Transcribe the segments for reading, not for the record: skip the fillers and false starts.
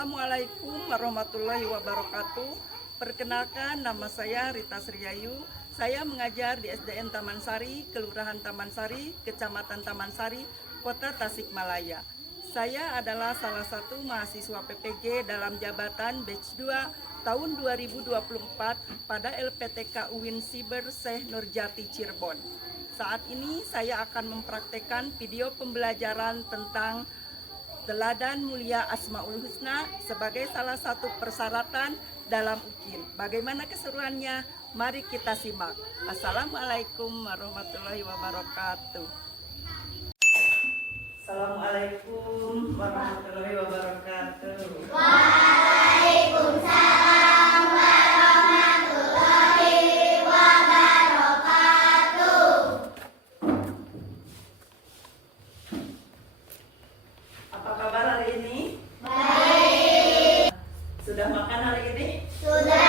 Assalamualaikum warahmatullahi wabarakatuh. Perkenalkan, nama saya Rita Sriayu. Saya mengajar di SDN Taman Sari, Kelurahan Taman Sari, Kecamatan Taman Sari, Kota Tasikmalaya. Saya adalah salah satu mahasiswa PPG dalam jabatan Batch 2 tahun 2024 pada LPTK UIN Siber Syekh Nurjati Cirebon. Saat ini saya akan mempraktekkan video pembelajaran tentang teladan mulia Asmaul Husna sebagai salah satu persyaratan dalam UKIN. Bagaimana keseruannya? Mari kita simak. Assalamualaikum warahmatullahi wabarakatuh. Assalamualaikum warahmatullahi wabarakatuh. Waalaikumsalam warahmatullahi wabarakatuh. Apa kabar hari ini? Baik. Sudah makan hari ini? Sudah.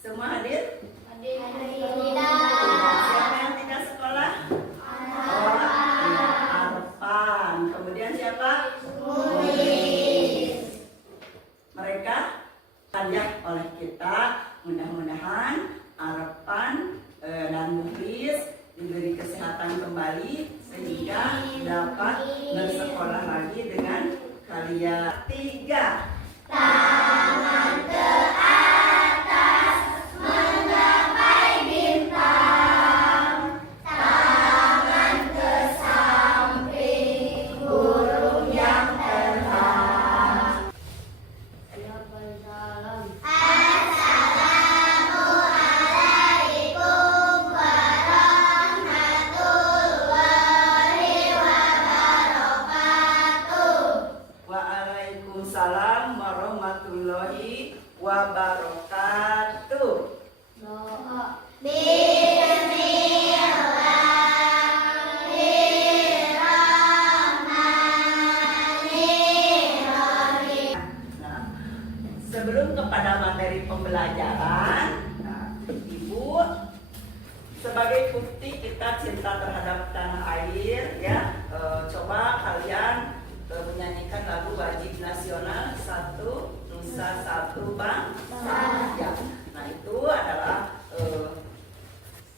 Semua hadir? Alhamdulillah. Siapa yang tidak sekolah? Arfan. Kemudian siapa? Mulis. Mereka banyak oleh kita. Mudah-mudahan Arfan dan Mulis diberi kesehatan kembali sehingga dapat bersekolah lagi dengan kalian. 3. Tangan ke atas menggapai bintang. Tangan ke samping burung yang terbang. Assalamualaikum warahmatullahi wabarakatuh. Waalaikumsalam warahmatullahi wabarakatuh. Bismillahirrahmanirrahim. Nah, sebelum kepada materi pembelajaran, Ibu sebagai bukti kita cinta terhadap tanah air, ya, coba kalian menyanyikan lagu wajib nasional Satu Nusa Satu Bangsa. Ya. Nah, itu adalah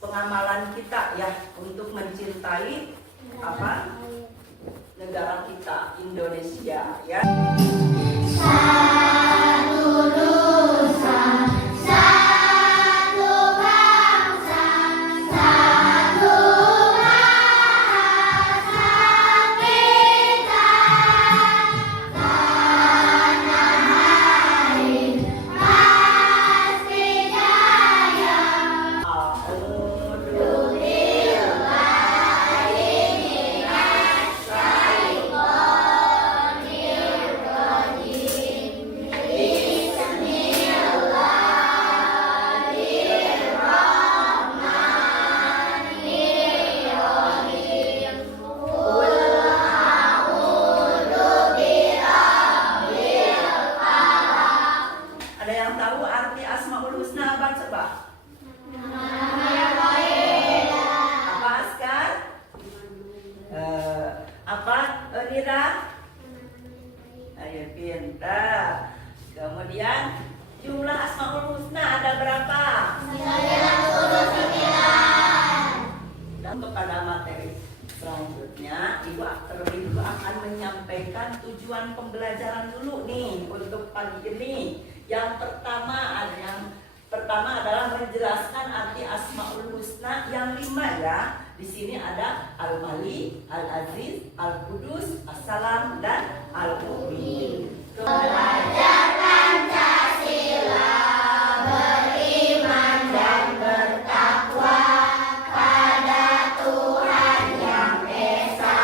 pengamalan kita, ya, untuk mencintai negara kita Indonesia, ya. Satu nusa, satu bangsa, satu bahasa kita. Tanah air pasti jaya. Ada yang tahu arti Asmaul Husna apa coba? Apa Askar? Apa Rira? Ayo pintar. Kemudian jumlah Asmaul Husna ada berapa? 99. Dan kepada materi selanjutnya, Ibu akan menyampaikan tujuan pembelajaran dulu nih untuk pagi ini. Yang pertama adalah menjelaskan arti Asmaul Husna yang 5, ya. Di sini ada Al-Malik, Al-Aziz, Al-Qudus, As-Salam, dan Al-Mu'min. Belajar Pancasila, beriman dan bertakwa pada Tuhan yang Esa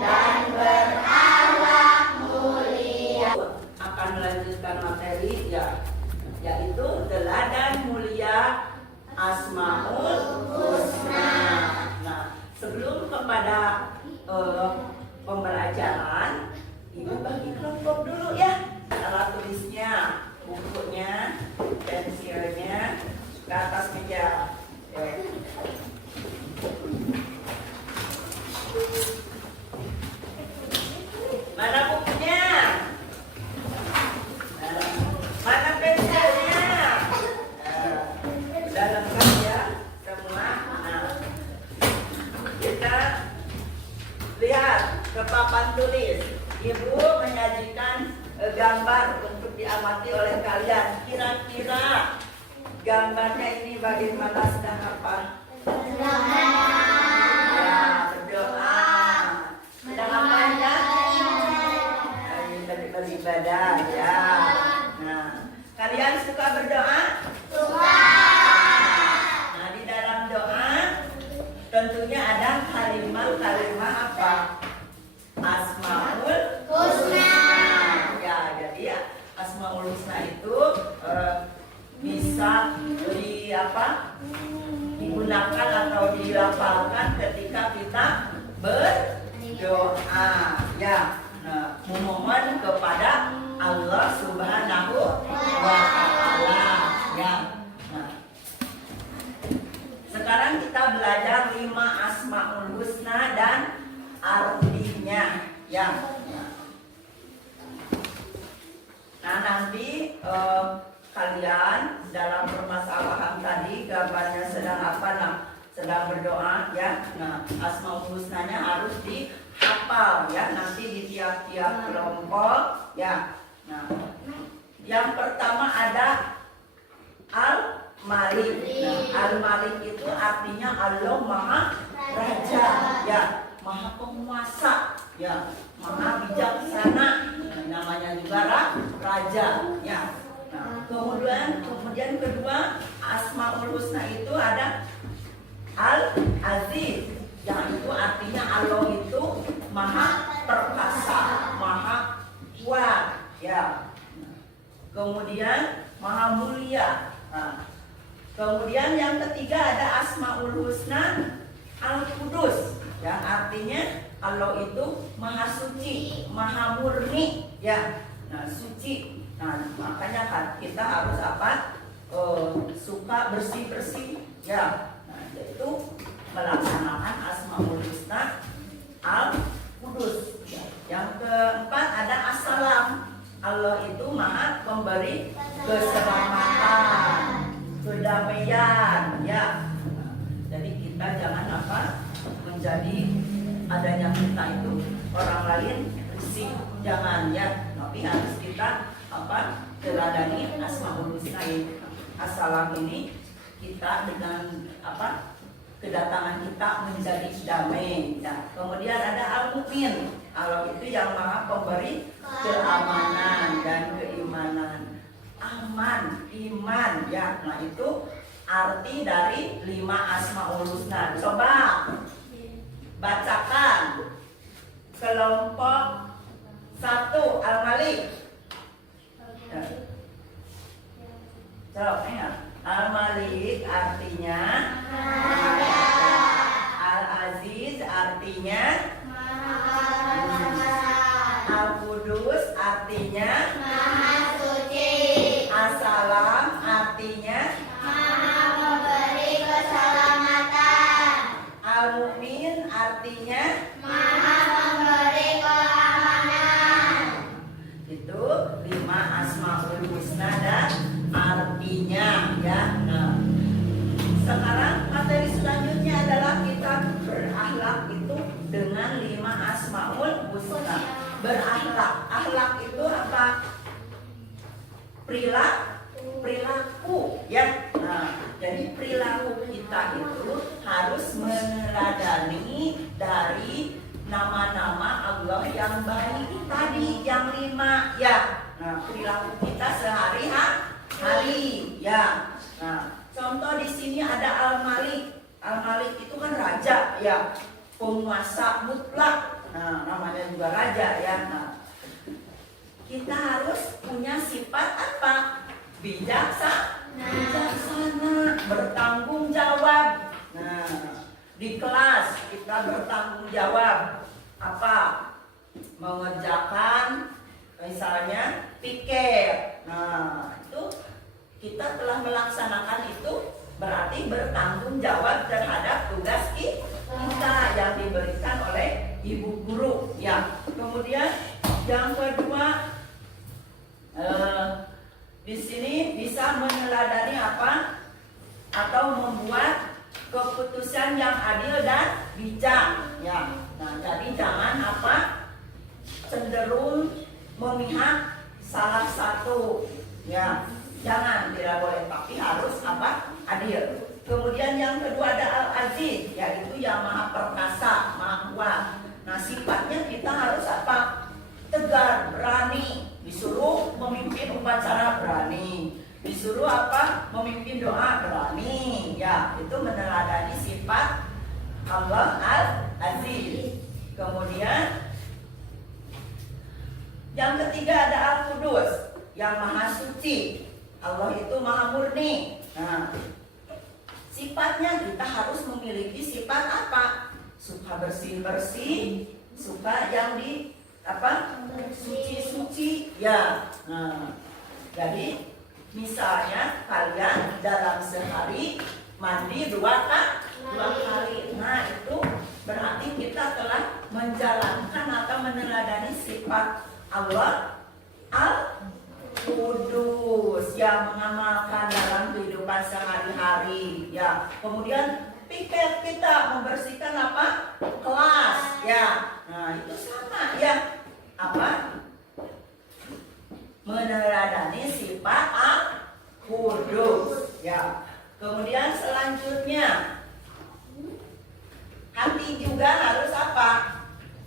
dan berakhlak mulia. Akan melanjutkan materi, ya, yaitu teladan mulia Asmaul Husna. Nah, sebelum kepada pembelajaran, Ibu menyajikan gambar untuk diamati oleh kalian. Kira-kira gambarnya ini bagaimana, sedang apa? Ya, berdoa. Sedang apa ya? Beribadah ya. Nah, kalian suka berdoa? Nah, di dalam doa tentunya ada kalimat-kalimat apa? Asmaul Husna. Ya, jadi ya, Asmaul Husna itu bisa digunakan atau dilafalkan ketika kita berdoa. Ya, nah, memohon kepada Allah Subhanahu wa Ta'ala. Ya. Nah, sekarang kita belajar 5 Asmaul Husna dan artinya. Ya. Nah, nanti kalian dalam permasalahan tadi gambarnya sedang apa? Nah, sedang berdoa ya. Nah, Asmaul Husnanya harus dihafal ya, nanti di tiap-tiap kelompok ya. Nah, yang pertama ada Al-Malik. Nah, Al-Malik itu artinya Allah Maha Raja ya, Maha Penguasa ya, Maha Bijaksana. Nah, namanya juga Raja ya. Nah, kemudian kedua Asmaul Husna itu ada Al-Aziz, yang itu artinya Allah itu Maha Perkasa, Maha Kuat ya. Kemudian Maha Mulia. Nah, kemudian yang ketiga ada Asmaul Husna Al-Qudus, yang artinya Allah itu Maha Suci, Maha Murni ya. Nah, suci. Nah, makanya kan kita harus apa? Suka bersih-bersih ya. Nah, yaitu melaksanakan Asmaul Husna Al-Qudus. Yang keempat ada As-Salam. Allah itu Maha Pemberi keselamatan, kedamaian ya. Nah, jadi kita jangan menjadi adanya kita itu orang lain risih, jangan ya. Tapi harus kita teladani Asmaul Husna ini. As-Salam ini kita dengan kedatangan kita menjadi damai ya. Kemudian ada Al-Mu'min. Allah itu yang Maha Pemberi keamanan dan keimanan, aman, iman ya. Nah, itu arti dari 5 Asmaul Husna. Coba bacakan kelompok 1 Al-Malik. Coba ingat, Al-Malik artinya Al-Aziz artinya Al-Qudus artinya Maha Suci. As-Salam artinya Maha Memberi Keselamatan. Al-Mu'min artinya Maha Memberi Keamanan. itu 5 Asmaul Husna dan artinya ya. Nah, sekarang materi selanjutnya adalah kita berakhlak itu dengan 5 Asmaul Husna. Berakhlak, akhlak itu apa? Perilaku ya. Nah, jadi perilaku kita itu harus meneladani dari nama-nama Allah yang baik tadi, yang 5 ya. Nah, perilaku kita sehari-hari ya. Nah, contoh di sini ada Al-Malik. Al-Malik itu kan raja ya, penguasa mutlak. Nah, namanya juga raja ya. Nah, kita harus punya sifat apa? Bijaksana, bertanggung jawab. Nah, di kelas kita bertanggung jawab apa? Mengerjakan misalnya piket. Nah, itu kita telah melaksanakan itu, berarti bertanggung jawab terhadap tugas kita yang diberikan oleh ibu guru ya. Kemudian yang kedua, di sini bisa meneladani apa? Atau membuat keputusan yang adil dan bijak ya. Nah, jadi jangan cenderung memihak salah satu, ya jangan, tidak boleh, tapi harus apa, adil. Kemudian yang kedua ada Al-Aziz, yaitu yang maha perkasa, maha kuat. Nah sifatnya kita harus apa, tegar, berani, disuruh memimpin upacara berani, disuruh apa, memimpin doa berani, ya itu meneladani sifat Allah Al-Aziz. Kemudian yang ketiga ada Al-Qudus, yang maha suci. Allah itu maha murni. Nah, sifatnya kita harus memiliki sifat apa? Suka bersih-bersih, suka yang di apa? Suci-suci, ya. Nah, jadi misalnya kalian dalam sehari mandi dua kali. Nah, itu berarti kita telah menjalankan atau meneladani sifat Allah Al-Qudus, yang mengamalkan dalam kehidupan sehari-hari, ya. Kemudian piket kita membersihkan apa? Kelas, ya. Nah, itu sama, ya. Apa? Meneladani sifat Al-Qudus, ya. Kemudian selanjutnya hati juga harus apa?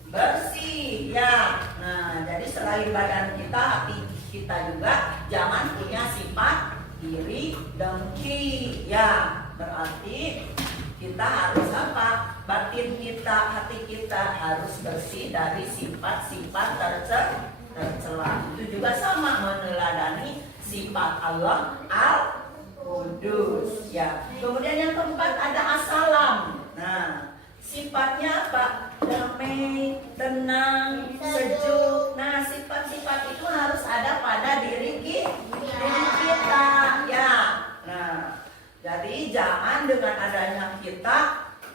Bersih, ya. Nah, jadi selain badan kita, hati kita juga jangan punya sifat iri, dengki, ya. Berarti kita harus apa? Batin kita, hati kita harus bersih dari sifat-sifat tercela. Itu juga sama, meneladani sifat Allah Al-Qudus, ya. Kemudian yang keempat ada As-Salam. Nah, sifatnya apa? Damai, tenang, sejuk. Nah, sifat-sifat itu harus ada pada diri kita, ya. Nah, jadi jangan dengan adanya kita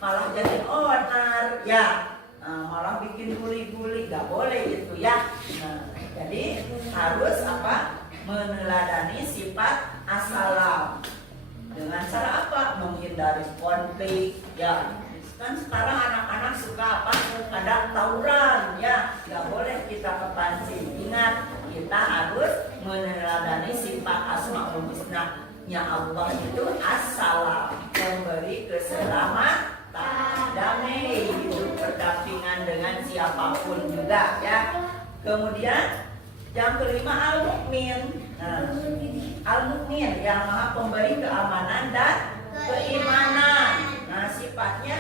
malah jadi onar, ya. Nah, malah bikin guli-guli, gak boleh gitu, ya. Nah, jadi harus apa? Meneladani sifat As-Salam. Dengan cara apa? Menghindari konflik, ya. Kan sekarang anak-anak suka apa? Ada tawuran, ya. Gak boleh kita kepancing. Ingat, kita harus meneladani sifat Asmaul Husna-nya Allah itu As-Salam, memberi keselamatan, damai, hidup berdampingan dengan siapapun juga, ya. Kemudian yang kelima Al-Mu'min. Nah, Al-Mu'min yang maha pemberi keamanan dan keimanan. Nah, sifatnya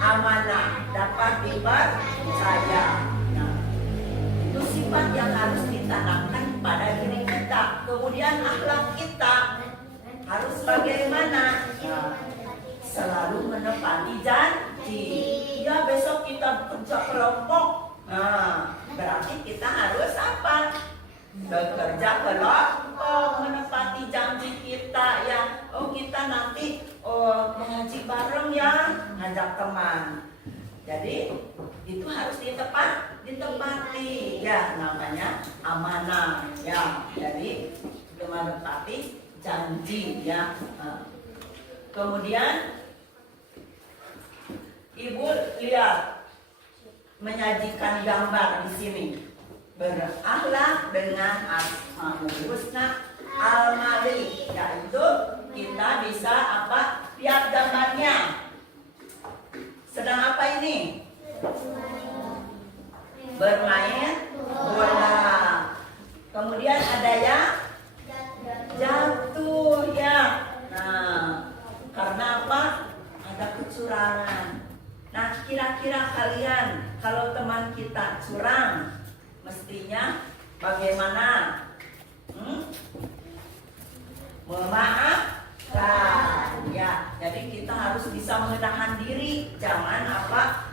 amanah, dapat dipercaya. Nah, itu sifat yang harus ditanamkan pada diri kita. Kemudian akhlak kita harus bagaimana? Nah, selalu menepati janji. Ya, besok kita kerja kelompok. Nah, berarti kita harus apa? Bekerja kelompok, menepati janji kita, ya. Oh, kita nanti mengaji bareng, ya, ngajak teman. Jadi itu harus ditepati, ya, namanya amanah, ya. Jadi menepati janji, ya. Nah, kemudian Ibu lihat menyajikan gambar di sini. Berakhlak dengan Asmaul Husna Al-Malik, yaitu kita bisa apa? Lihat gambarnya. Sedang apa ini? Bermain bola. Kemudian ada yang jatuh, ya. Nah, karena apa? Ada kecurangan. Nah, kira-kira kalian kalau teman kita curang, mestinya bagaimana? Memaafkan, ya. Jadi kita harus bisa menahan diri, jangan apa?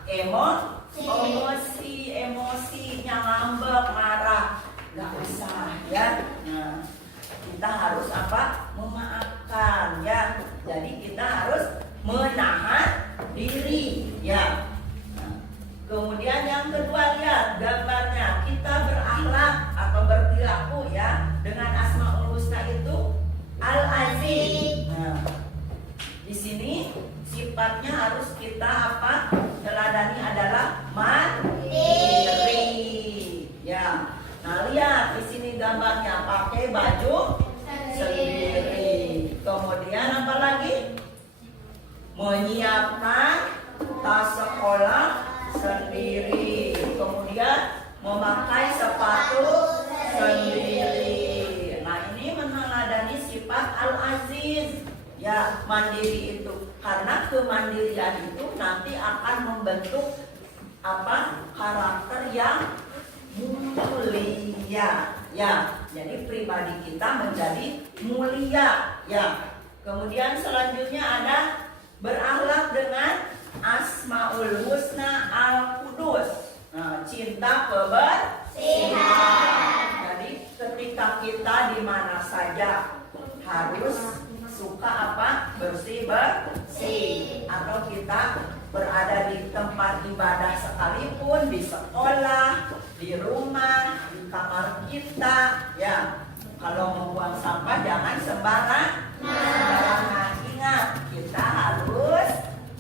Emosinya ngambek, marah, nggak usah, ya. Nah, kita harus apa? Memaafkan, ya. Jadi kita harus menahan diri, ya. Nah, kemudian yang kedua, lihat gambarnya, kita berakhlak atau berperilaku, ya, dengan Asmaul Husna itu Al-Aziz. Nah, di sini sifatnya harus kita apa? Teladani adalah mandiri, ya. Nah, lihat ini gambarnya pakai baju sendiri. Kemudian apa lagi? Menyiapkan tas sekolah sendiri. Kemudian memakai sepatu sendiri. Nah, ini meneladani sifat Al-Aziz. Ya, mandiri itu. Karena kemandirian itu nanti akan membentuk karakter yang mulia. Ya, jadi pribadi kita menjadi mulia. Ya. Kemudian selanjutnya ada berakhlak dengan Asmaul Husna Al-Qudus. Nah, cinta kebersihan. Jadi ketika kita di mana saja harus suka bersih. Atau kita berada di tempat ibadah sekalipun, di sekolah, di rumah, di kamar kita, ya. Kalau membuang sampah jangan sembarangan. Ingat, kita harus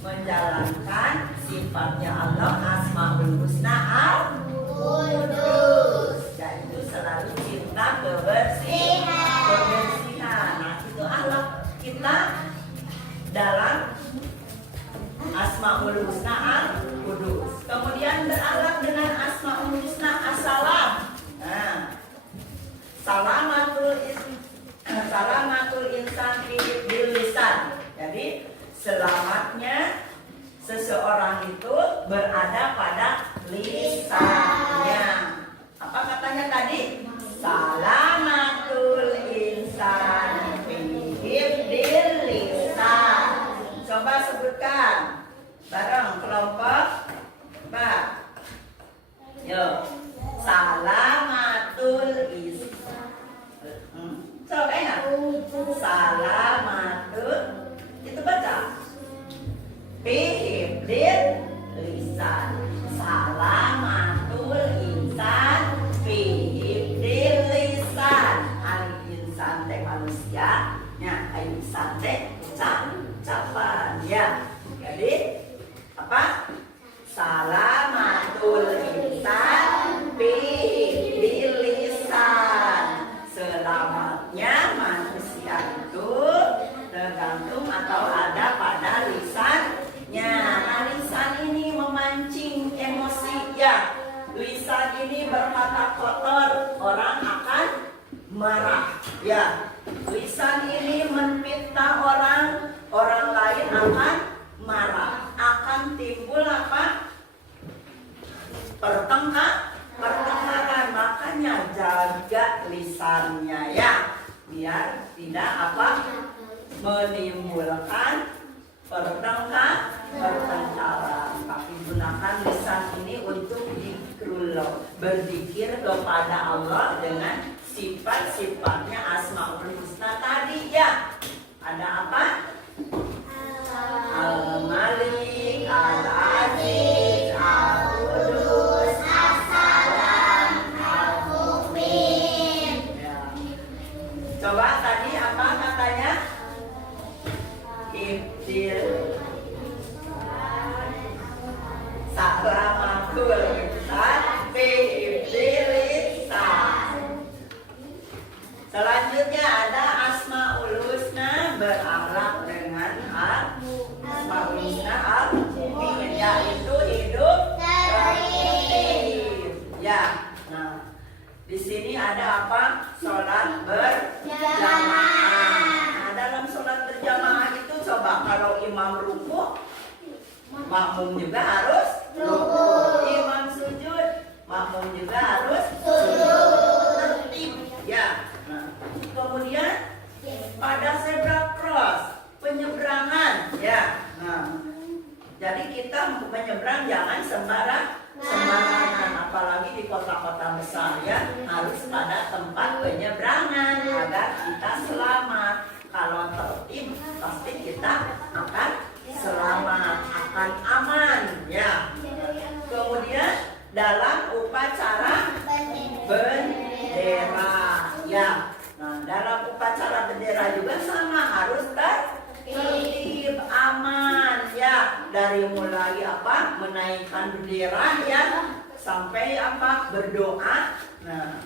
menjalankan sifatnya Allah Asmaul Husna Al-Qudus. Yaitu selalu cinta kebersihan. Nah, itu akhlak kita dalam Asmaul Husna Al-Qudus. Kemudian berakhlak dengan Asmaul Husna As-Salam. Nah, salamatul insan bil lisan. Jadi selamatnya seseorang itu berada pada lisannya. Apa katanya tadi? Salamatul insan bil lisan. Coba sebutkan bareng kelompok Mbak. Yuk, salamatul insan. Coba ingat. Salamatul, itu baca. Bihibdil lisan. Salamatul insan bihibdil lisan. Al-insan teh manusia, ya, al-insan teh ucapan, ya. Jadi apa? Salamatul insan bihibdil lisan. Selamatnya manusia itu tergantung atau ada pada lisannya. Nah, lisan ini memancing emosi, ya. Lisan ini berkata kotor, orang akan marah, ya. Lisan ini menfitnah orang lain akan marah, akan timbul pertengkaran. Makanya jaga lisannya, ya, biar tidak menimbulkan pertengkaran. Tapi gunakan lisan ini untuk zikrullah, berzikir kepada Allah dengan sifat-sifatnya Asmaul Husna tadi, ya. Ada apa? Al-Malik, Al-Aziz, Al-Qudus, As-Salam, Al-Mu'min. ya. Coba tadi apa katanya? Ibtil salamatul insan bihibdil lisan. Selanjutnya ada Asmaul Husna berakhlak dengan Asmaul Husna Al-Mu'min, yaitu hidup tertib. Ya. Nah, di sini ada apa? Sholat berjamaah. Nah, dalam sholat berjamaah itu coba kalau imam ruku, makmum juga harus ruku. Imam sujud, makmum juga harus sujud. Tertib, ya. Nah, kemudian pada zebra cross, penyeberangan, ya. Nah, jadi kita menyeberang jangan sembarangan, apalagi di kota-kota besar, ya. Harus pada tempat penyeberangan agar kita selamat. Kalau tertib, pasti kita akan selamat, akan aman, ya. Kemudian dalam upacara bendera, ya. Nah, dalam upacara bendera juga sama, harus tertib, aman, ya. Dari mulai menaikkan bendera, ya, sampai berdoa. Nah,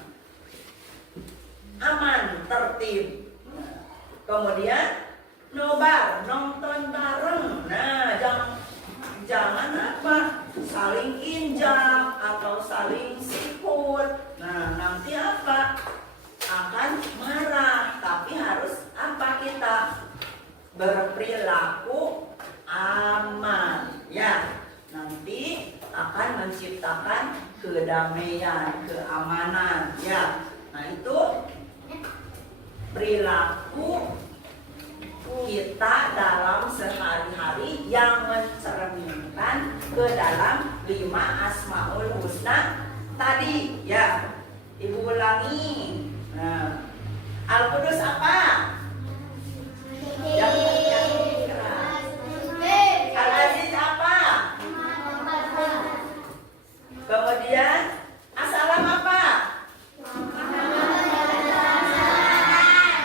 Kemudian nobar, nonton bareng. Nah, jangan apa? Saling injak atau saling sikut. Nah, nanti apa? Akan marah. Tapi harus apa kita? Berperilaku aman. Ya, nanti akan menciptakan kedamaian, keamanan. Ya, nah itu perilaku kita dalam sehari-hari yang mencerminkan ke dalam 5 Asmaul Husna tadi. Ya, Ibu ulangi. Nah, Al-Qudus apa? Yang keras. Al-Aziz apa? Kemudian As-Salam apa?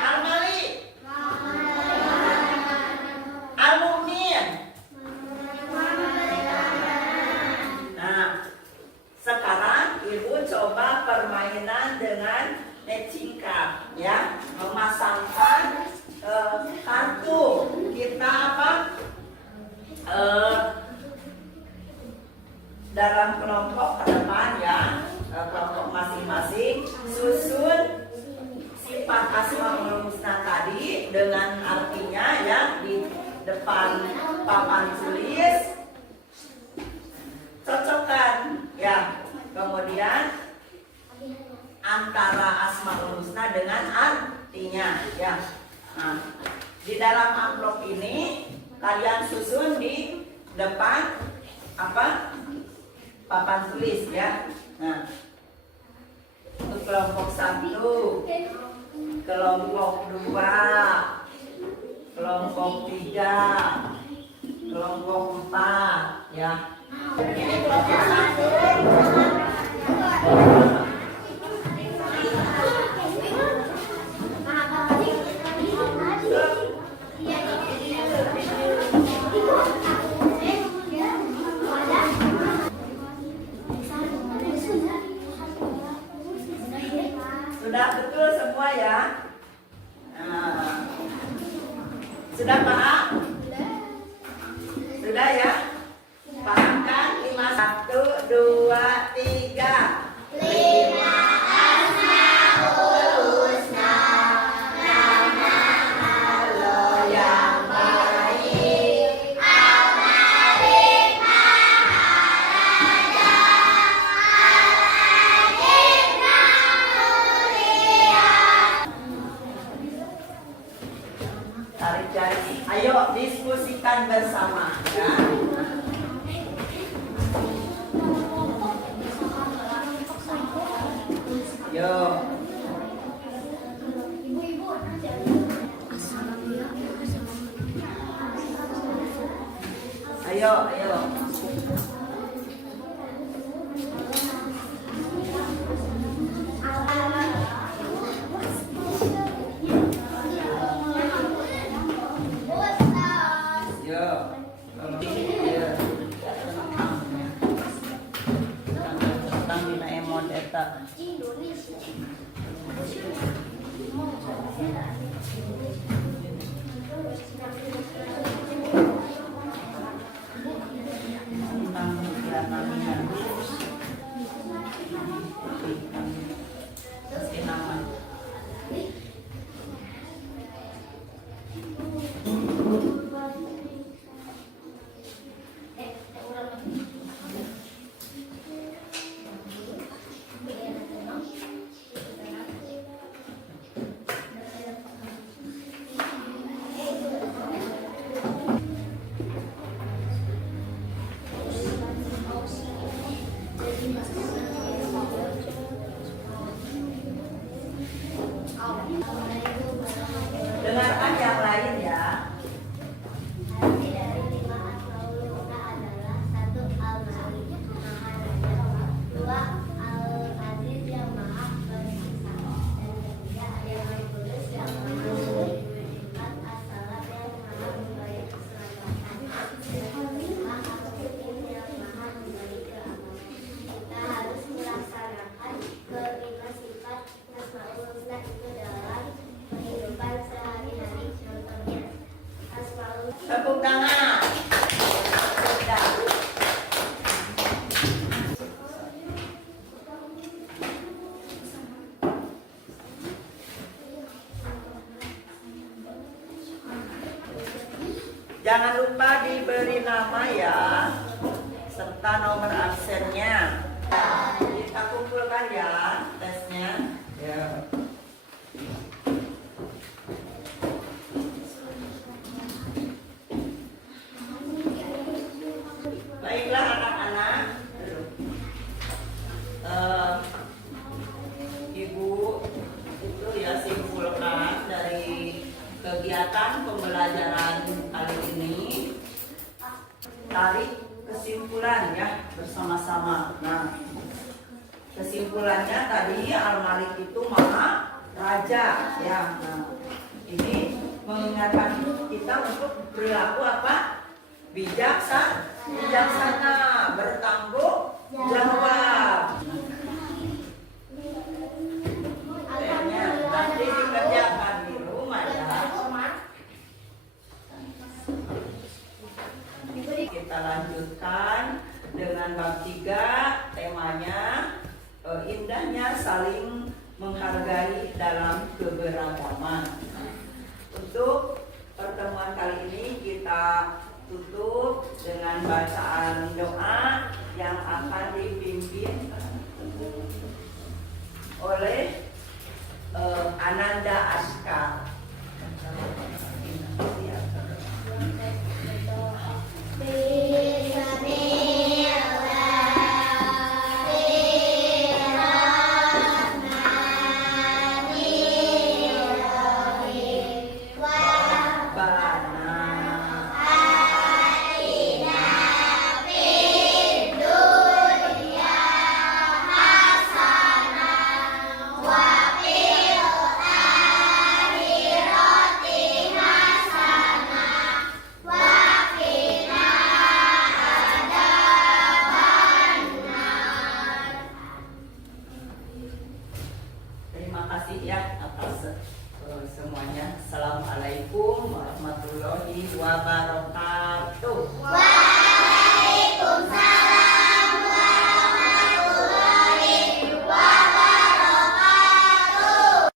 Al-Malik. Al-Mu'min. Nah, sekarang Ibu coba permainan dengan matching card, ya, memasangkan kartu kita apa? Dalam kelompok ke depan, ya, kelompok masing-masing susun sifat Asmaul Husna tadi dengan artinya, ya, di depan papan tulis, cocokkan, ya. Kemudian antara Asmaul Husna dengan artinya, ya. Nah, di dalam amplop ini kalian susun di depan apa? Papan tulis, ya. Nah, untuk kelompok 1, kelompok 2, kelompok 3, kelompok 4, ya. Ini kelompok 1. Sudah betul semua, ya? Nah, sudah paham? Sudah, ya? Paham kan? 5, 1, 2, 3. 5 Asmaul Husna, nama Allah yang baik, Al-Malik Maharaja, Al-Aziz Mulia. Tarik-tarik. Ayo diskusikan bersama, ya. Yo. Ayo, ayo. Yo. Tentang dina emon eta. Jangan lupa diberi nama ya, serta nomor absennya. Kita kumpulkan ya tesnya. Ya. Baiklah anak-anak, Ibu itu ya simpulkan dari kegiatan pembelajaran kali ini, tarik kesimpulan ya bersama-sama. Nah, kesimpulannya tadi Al-Malik itu maha raja ya. Nah, ini mengingatkan kita untuk berlaku apa? Bijaksana, bertanggung jawab. Nanti dikerjakan di rumah ya. Kita lanjutkan dengan bab 3, temanya indahnya saling menghargai dalam keberagaman. Untuk pertemuan kali ini kita tutup dengan bacaan doa yang akan dipimpin oleh Ananda Askar. Terima kasih ya atas semuanya. Assalamualaikum warahmatullahi wabarakatuh. Waalaikumsalam.